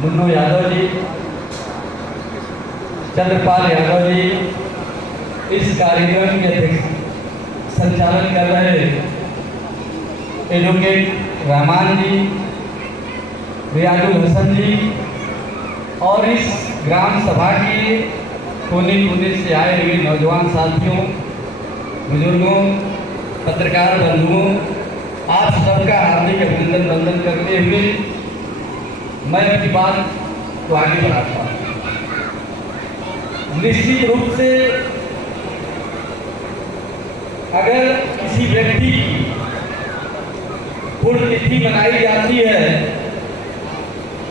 मुन्नू यादव जी, चंद्रपाल यादव जी, इस कार्यक्रम के संचालन कर रहे एडवोकेट रहमान जी, रियाजुल हसन जी और इस ग्राम सभा के कोने कोने से आए हुए नौजवान साथियों, बुजुर्गों, पत्रकार बंधुओं, आप सबका हार्दिक अभिनंदन वंदन करते हुए मैं अपनी बात को आगे बढ़ाता हूँ। निश्चित रूप से अगर किसी व्यक्ति की पुण्यतिथि मनाई जाती है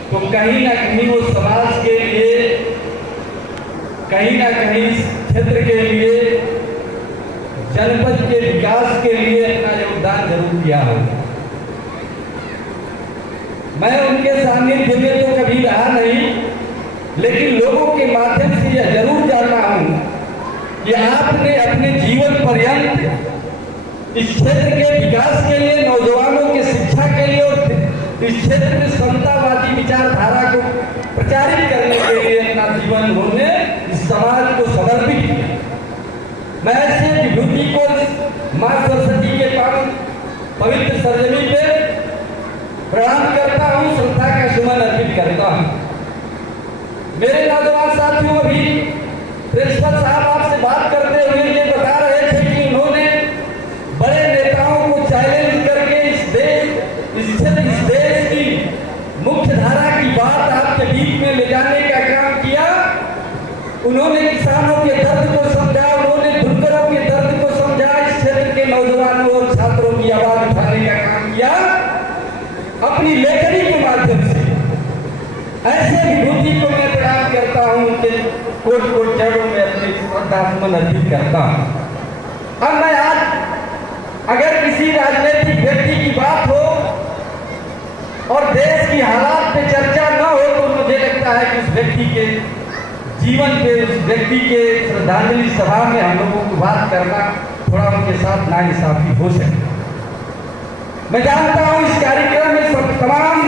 तो कहीं ना कहीं वो समाज के लिए, कहीं ना कहीं क्षेत्र के लिए, जनपद के विकास के लिए अपना योगदान जरूर दिया होगा। मैं उनके सानिध्य में तो कभी रहा नहीं, लेकिन लोगों के माध्यम से यह जरूर जानना हूं कि आपने अपने जीवन पर्यंत इस क्षेत्र के विकास के लिए, नौजवानों की शिक्षा के लिए और इस क्षेत्र में समतावादी विचारधारा को प्रचारित करने के लिए अपना जीवन उन्होंने इस समाज को समर्पित किया। मैं ऐसे विभूति को मां सरस्वती के पावन पवित्र सरजमी पे प्रणाम करता हूं, श्रद्धा का सुमन अर्पित करता हूं। मेरे नौजवान साथियों, अभी प्रिंसिपल साहब आपसे बात करते हुए ये बता रहे थे कि उन्होंने बड़े नेताओं को चैलेंज करके इस देश की मुख्य धारा की बात आपके बीच में ले जाने का काम किया। उन्होंने किसानों के दर्द को समझा, उन्होंने बुनकरों के दर्द को समझा, इस क्षेत्र के नौजवानों और छात्रों की आवाज उठाने का काम किया अपनी लेखनी के माध्यम से। ऐसे विभूति को मैं प्रणाम करता हूं, उनके कोट कोट चरणों में अपनी श्रद्धा सुमन अर्पित करता हूं। अब मैं आज अगर किसी राजनीतिक व्यक्ति की बात हो और देश की हालात पे चर्चा न हो तो मुझे लगता है कि उस व्यक्ति के जीवन पे, उस व्यक्ति के श्रद्धांजलि सभा में हम लोगों को बात करना थोड़ा उनके साथ नाइंसाफी हो सकती। मैं जानता हूं इस कार्यक्रम में तमाम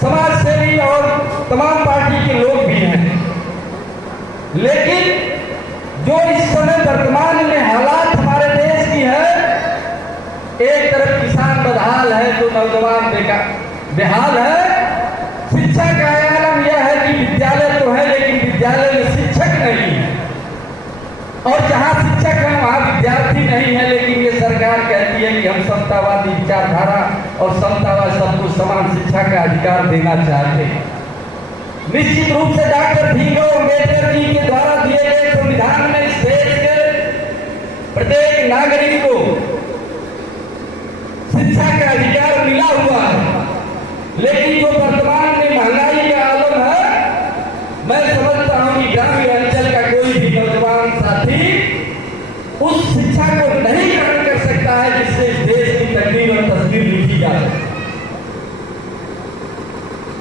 समाज सेवी और तमाम पार्टी के लोग भी हैं, लेकिन जो इस समय वर्तमान में हालात हमारे देश की है, एक तरफ किसान बदहाल है तो नौजवान बेहाल है। शिक्षा का आयाम यह है कि विद्यालय तो है लेकिन विद्यालय में शिक्षक नहीं है, और जहां शिक्षक है वहां विद्यार्थी नहीं है। लेकिन ये सरकार कहती है कि हम समतावादी विचारधारा और समतावाद सबको समान शिक्षा का अधिकार देना चाहते हैं। निश्चित रूप से डॉक्टर भीमराव अम्बेडकर जी के द्वारा दिए गए संविधान में इस देश के प्रत्येक नागरिक को शिक्षा का अधिकार मिला हुआ है, लेकिन जो वर्तमान में महंगाई का आलम है, मैं समझता हूं कि ग्रामीण अंचल का कोई भी नौजवान साथी उस शिक्षा को नहीं ग्रहण कर सकता है जिससे इस देश की तकदीर और तस्वीर लिखी जा सके।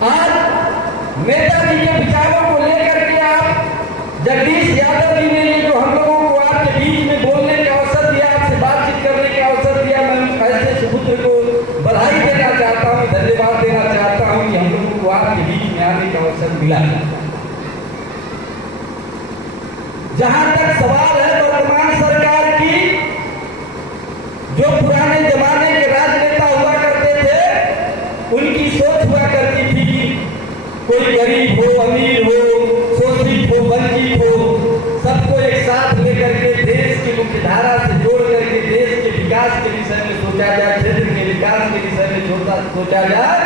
आज नेताजी के विचारों को लेकर के आप जगदीश यादव जी ने ये जो हम लोगों को आपके बीच में बोलने का अवसर दिया, आपसे बातचीत करने का अवसर दिया, मैं ऐसे सुपुत्र को बधाई देना चाहता हूं, धन्यवाद देना चाहता हूं कि हम लोगों को आपके बीच में आने का अवसर मिला। जहां तक सवाल है वर्तमान सरकार की, जो पुराने जमाने के राजनेता हुआ करते थे, उनकी सोच हुआ करती थी कि कोई गरीब हो, अमीर हो, शोषित हो, वंचित हो, सबको एक साथ लेकर के देश की मुख्य धारा से जोड़ करके देश के विकास के विषय में सोचा जाए, क्षेत्र के विकास के विषय में सोचा जाए।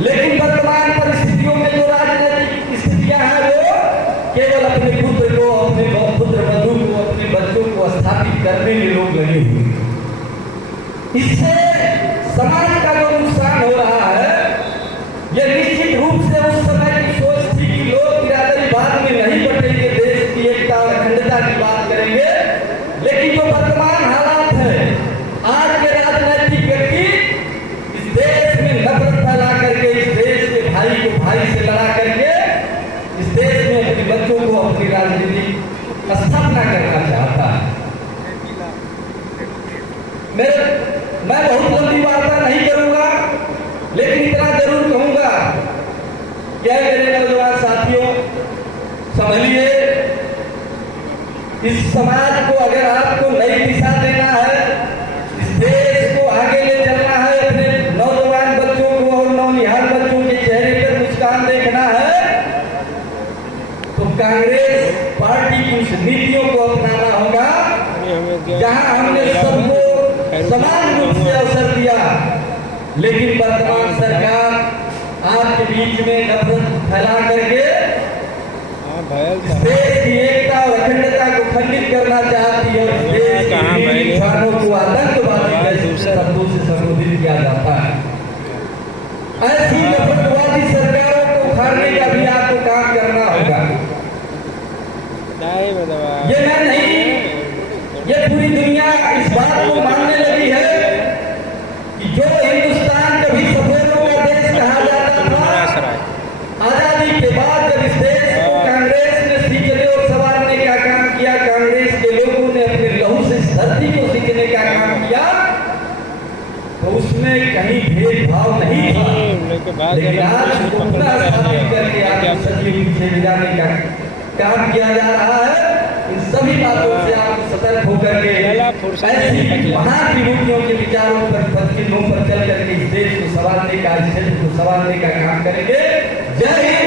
लेकिन वर्तमान परिस्थितियों में जो राजनीतिक स्थितियां हैं वो केवल अपने पुत्र को, अपने पुत्र वधू को, अपने बच्चों को स्थापित करने में लोग लगे हुए। इससे समाज का जो नुकसान हो रहा है, यह निश्चित रूप से उस समय की सोच थी कि लोग बिरादरीवाद में नहीं बटेंगे, देश की एकता और अखंडता की बात करेंगे। लेकिन जो वर्तमान हालात है, आज के राजनीतिक व्यक्ति इस देश में नफरत फैला करके इस देश के भाई इस समाज को अगर आपको नई दिशा देना है, इस देश को आगे ले चलना है, अपने नौजवान बच्चों को और नौनिहाल बच्चों के चेहरे पर मुस्कान देखना है, तो कांग्रेस पार्टी की उस नीतियों को अपनाना होगा जहां हमने सबको समान रूप से अवसर दिया। लेकिन वर्तमान सरकार आपके बीच में नफरत फैला करके देश की एकता और अखंडता को खंडित करना चाहती है। देश के इंसानों को आतंकवादी शब्दों से संबोधित किया जाता है। ऐसी नफरतवादी सरकारों को उखाड़ने का भी आपको काम करना होगा। ये मैं नहीं, ये पूरी दुनिया इस बात को मानने लगी है कि जो हिंदुस्तान कभी सफेदों का देश कहा जाता था, आजादी के बाद जब इस देश को कांग्रेस ने सींचने और संवारने का काम किया, कांग्रेस के लोगों ने अपने लहू से इस धरती को सींचने का काम किया, तो उसमें कहीं भेदभाव नहीं था। लेकिन आज उसको पुनः स्थापित करके आपकी सदियों पीछे गिराने का काम किया जा रहा है। इन सभी बातों से आप सतर्क होकर के ऐसी महान विभूतियों के विचारों पर पर चल करके इस देश को संवारने का, इस क्षेत्र को संवारने का काम करेंगे। जय हिंद।